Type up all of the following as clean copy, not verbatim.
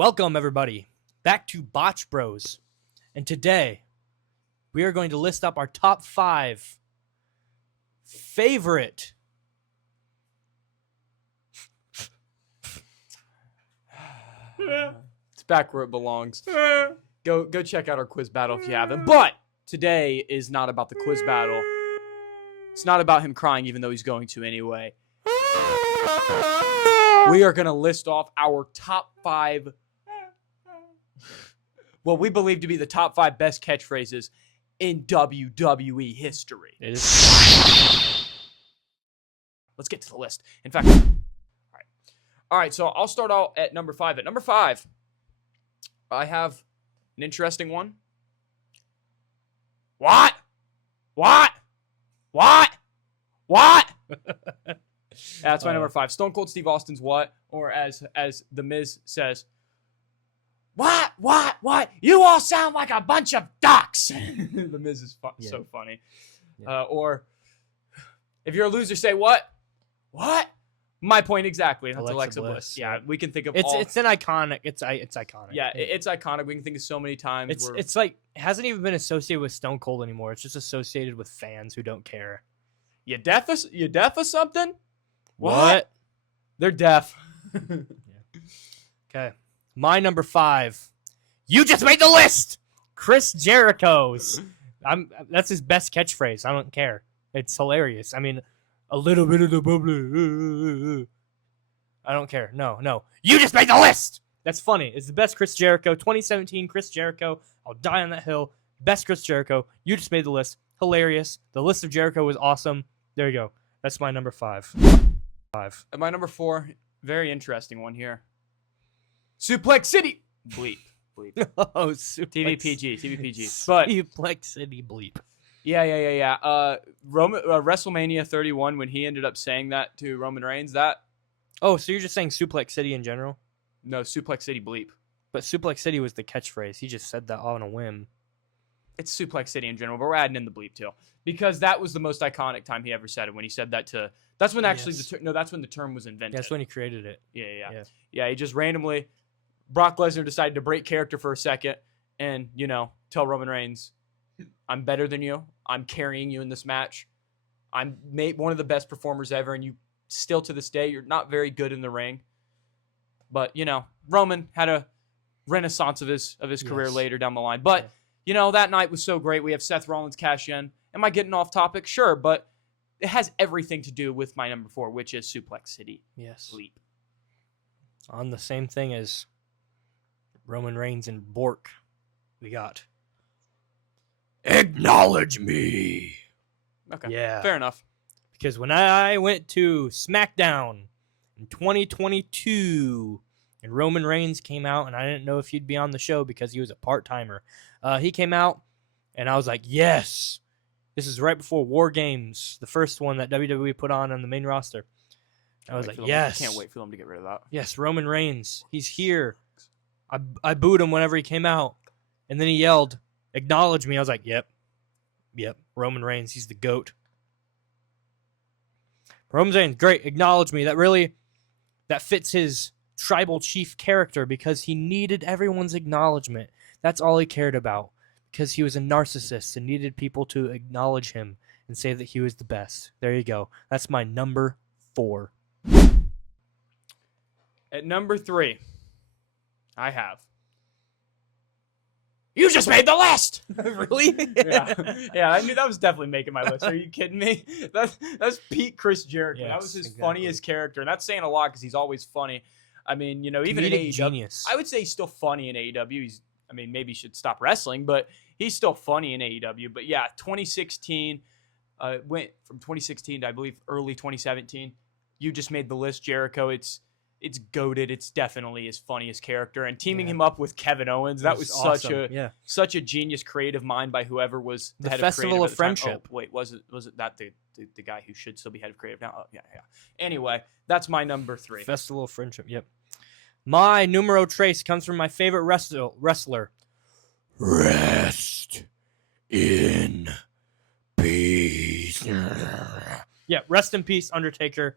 Welcome, everybody, back to Botch Bros. And today, we are going to list up our top 5 favorite It's back where it belongs. Go check out our quiz battle if you haven't. But today is not about the quiz battle. It's not about him crying, even though he's going to anyway. We are going to list off our top 5, what we believe to be the top 5 best catchphrases in WWE history. Let's get to the list. In fact, all right. So I'll start out at number 5. At number 5, I have an interesting one. What? That's my number 5. Stone Cold Steve Austin's what? Or as The Miz says, what? You all sound like a bunch of ducks. The Miz is so funny. Yeah. Or if you're a loser, say what? What? My point exactly. That's Alexa Bliss. Yeah, we can think of It's an iconic. It's iconic. Yeah, it's iconic. We can think of so many times. It's like it hasn't even been associated with Stone Cold anymore. It's just associated with fans who don't care. You deaf or something? What? They're deaf. Okay. My number 5. You just made the list. Chris Jericho's. That's his best catchphrase. I don't care. It's hilarious. I mean, a little bit of the bubbly. I don't care. No. You just made the list. That's funny. It's the best Chris Jericho. 2017 Chris Jericho. I'll die on that hill. Best Chris Jericho. You just made the list. Hilarious. The list of Jericho was awesome. There you go. That's my number 5. My number 4, very interesting one here. Suplex City. Bleep. Oh, TVPG. But Suplex City bleep. Yeah. WrestleMania 31, when he ended up saying that to Roman Reigns, Oh, so you're just saying Suplex City in general? No, Suplex City bleep. But Suplex City was the catchphrase. He just said that on a whim. It's Suplex City in general, but we're adding in the bleep too. Because that was the most iconic time he ever said it, when he said that to... That's when actually that's when the term was invented. That's when he created it. Yeah, he just randomly... Brock Lesnar decided to break character for a second and, tell Roman Reigns, I'm better than you. I'm carrying you in this match. I'm one of the best performers ever, and you still to this day, you're not very good in the ring. But, Roman had a renaissance of his career later down the line. But, that night was so great. We have Seth Rollins cash in. Am I getting off topic? Sure, but it has everything to do with my number 4, which is Suplex City. Yes. Bleep. On the same thing as Roman Reigns and Bork, we got Acknowledge Me. Okay. Yeah. Fair enough. Because when I went to SmackDown in 2022 and Roman Reigns came out, and I didn't know if he'd be on the show because he was a part-timer. He came out, and I was like, yes. This is right before War Games, the first one that WWE put on the main roster. I was like, yes. Can't wait for them to get rid of that. Yes, Roman Reigns. He's here. I booed him whenever he came out. And then he yelled, acknowledge me. I was like, yep. Roman Reigns, he's the GOAT. Roman Reigns, great. Acknowledge me. That fits his tribal chief character because he needed everyone's acknowledgement. That's all he cared about. Because he was a narcissist and needed people to acknowledge him and say that he was the best. There you go. That's my number 4. At number 3, I have... You just made the list! Really? Yeah, I knew that was definitely making my list. Are you kidding me? That's peak Chris Jericho. Yes, that was his exactly. funniest character, and that's saying a lot because he's always funny. I mean, even in AEW, genius. I would say he's still funny in AEW. Maybe he should stop wrestling, but he's still funny in AEW. But yeah, 2016 went from 2016 to, I believe, early 2017. You just made the list, Jericho. It's goated. It's definitely his funniest character. And teaming him up with Kevin Owens, that was awesome. such a genius creative mind by whoever was the head Festival of of Friendship. Oh, wait, was it that the guy who should still be head of creative now? Oh, yeah. Anyway, that's my number 3. Festival of Friendship, yep. My numero tres comes from my favorite wrestler. Rest in peace. Yeah, rest in peace, Undertaker.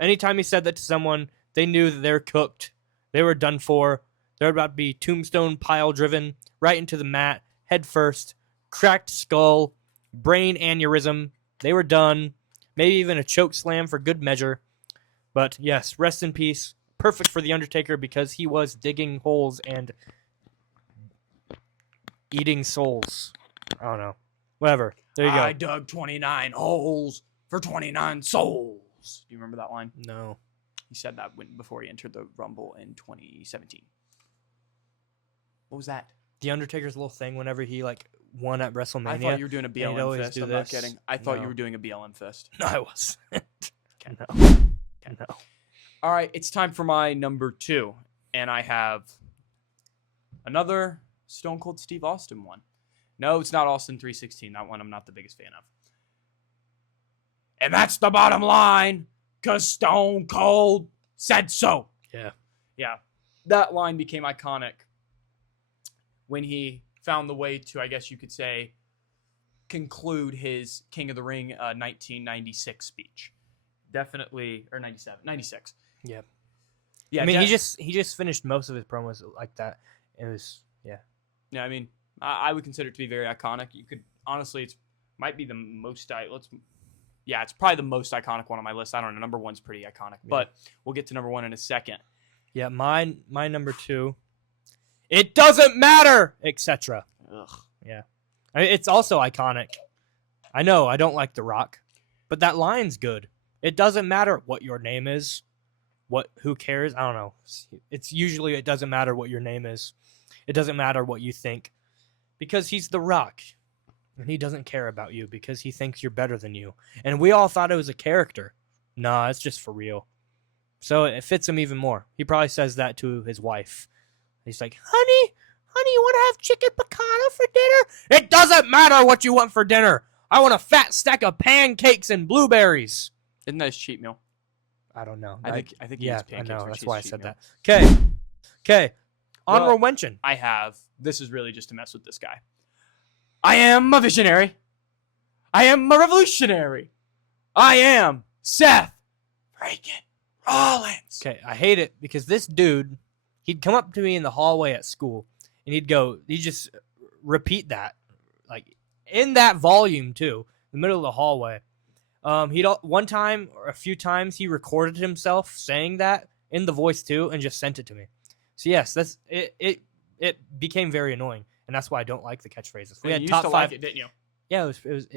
Anytime he said that to someone, they knew that they were cooked. They were done for. They're about to be tombstone pile driven right into the mat, head first, cracked skull, brain aneurysm. They were done. Maybe even a choke slam for good measure. But yes, rest in peace. Perfect for The Undertaker because he was digging holes and eating souls. I don't know. Whatever. There you go. I dug 29 holes for 29 souls. Do you remember that line? No. He said that before he entered the Rumble in 2017. What was that? The Undertaker's little thing whenever he won at WrestleMania. I thought you were doing a he'd BLM always fist. do I'm not this. kidding. I thought No. you were doing a BLM fist. No, I was. No. No. All right, it's time for my number 2. And I have another Stone Cold Steve Austin one. No, it's not Austin 316. That one I'm not the biggest fan of. And that's the bottom line, because Stone Cold said so. Yeah. Yeah. That line became iconic when he found the way to, I guess you could say, conclude his King of the Ring 1996 speech. Definitely, or 97, 96. Yeah. Yeah. I mean, he just finished most of his promos like that. It was, yeah. Yeah, I mean, I would consider it to be very iconic. You could, honestly, it might be the most, it's probably the most iconic one on my list. I don't know, number 1's pretty iconic, but we'll get to number 1 in a second. Yeah, my number 2. It doesn't matter, etc. Ugh. Yeah. I mean, it's also iconic. I know, I don't like The Rock, but that line's good. It doesn't matter what your name is. Who cares? I don't know. It's usually it doesn't matter what your name is. It doesn't matter what you think. Because he's The Rock. And he doesn't care about you because he thinks you're better than you. And we all thought it was a character. Nah, it's just for real. So it fits him even more. He probably says that to his wife. He's like, honey, you want to have chicken piccata for dinner? It doesn't matter what you want for dinner. I want a fat stack of pancakes and blueberries. Isn't that his cheat meal? I don't know. I think he yeah, eats I pancakes know. for That's his why I cheat said meal. that. Okay. Well, Honorable mention. I have. This is really just to mess with this guy. I am a visionary. I am a revolutionary. I am Seth freaking Rollins. Okay, I hate it because this dude, he'd come up to me in the hallway at school and he'd just repeat that, like in that volume too, in the middle of the hallway. One time or a few times he recorded himself saying that in the voice too and just sent it to me. So yes, that's it. It became very annoying, and that's why I don't like the catchphrases. If we had You top used to 5, like it, didn't you? yeah, it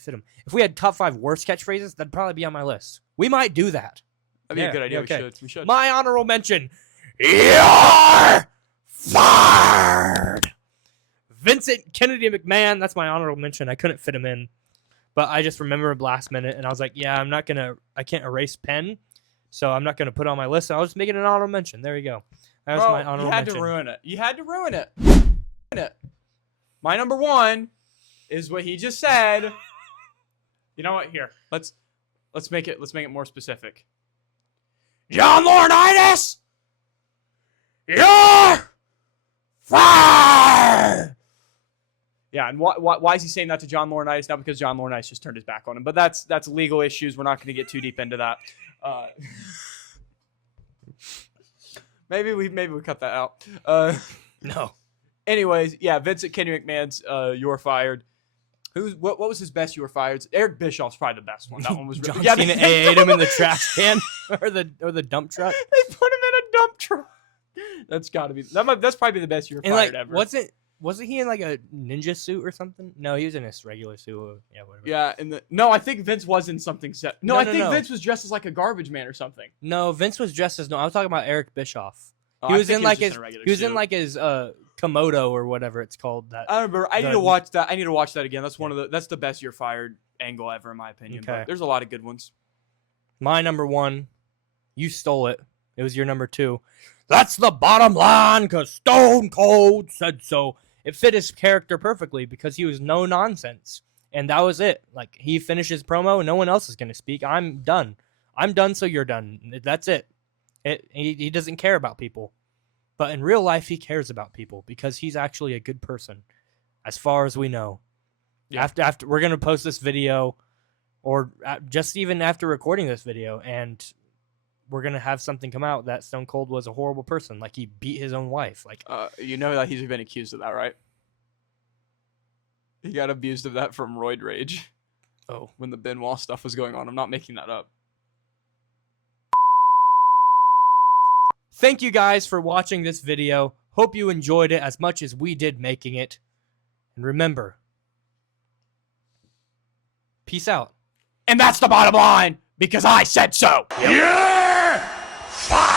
fit him. If we had top 5 worst catchphrases, that'd probably be on my list. We might do that. That'd be Yeah, a good idea. okay. We should. My honorable mention: you're fired. Vincent Kennedy McMahon. That's my honorable mention. I couldn't fit him in, but I just remembered last minute, and I was like, yeah, I can't erase pen, so I'm not gonna put it on my list. So I'll just make it an honorable mention. There you go. That was Bro, my honorable you had mention. to ruin it. You had to ruin it. My number 1 is what he just said. You know what? Here, let's make it more specific. John Laurinaitis, you're fired. Yeah, and why is he saying that to John Laurinaitis? Not because John Laurinaitis just turned his back on him, but that's legal issues. We're not going to get too deep into that. Maybe we cut that out. No. Anyways, yeah, Vincent Kennedy McMahon's "You're Fired." What was his best? "You're Fired." Eric Bischoff's probably the best one. That one was John yeah, Cena ate him in the trash can or the dump truck. They put him in a dump truck. That's got to be that's probably the best "You're And Fired" like, ever. wasn't he in like a ninja suit or something? No, he was in his regular suit. Yeah, whatever. Yeah, no, I think Vince was in something set. No, I think no. Vince was dressed as like a garbage man or something. No, Vince was dressed as I was talking about Eric Bischoff. Oh, He I was think in like just his in a regular he was suit. in like his Komodo or whatever it's called. That I remember. I need the- to watch that. I need to watch that again. That's that's the best "You're Fired" angle ever, in my opinion. Okay. But there's a lot of good ones. my number 1. You stole it. It was your number 2. That's the bottom line because Stone Cold said so. It fit his character perfectly because he was no nonsense. And that was it. Like, he finished his promo, no one else is going to speak. I'm done. I'm done, so you're done. That's it. He doesn't care about people. But in real life, he cares about people because he's actually a good person, as far as we know. Yeah. After we're going to post this video, or just even after recording this video, and we're gonna have something come out that Stone Cold was a horrible person, like he beat his own wife. Like, you know that he's been accused of that, right? He got abused of that from roid rage. oh, When the Benoit stuff was going on. I'm not making that up. thank you guys for watching this video. Hope you enjoyed it as much as we did making it. And remember, peace out. And that's the bottom line, because I said so. Yeah!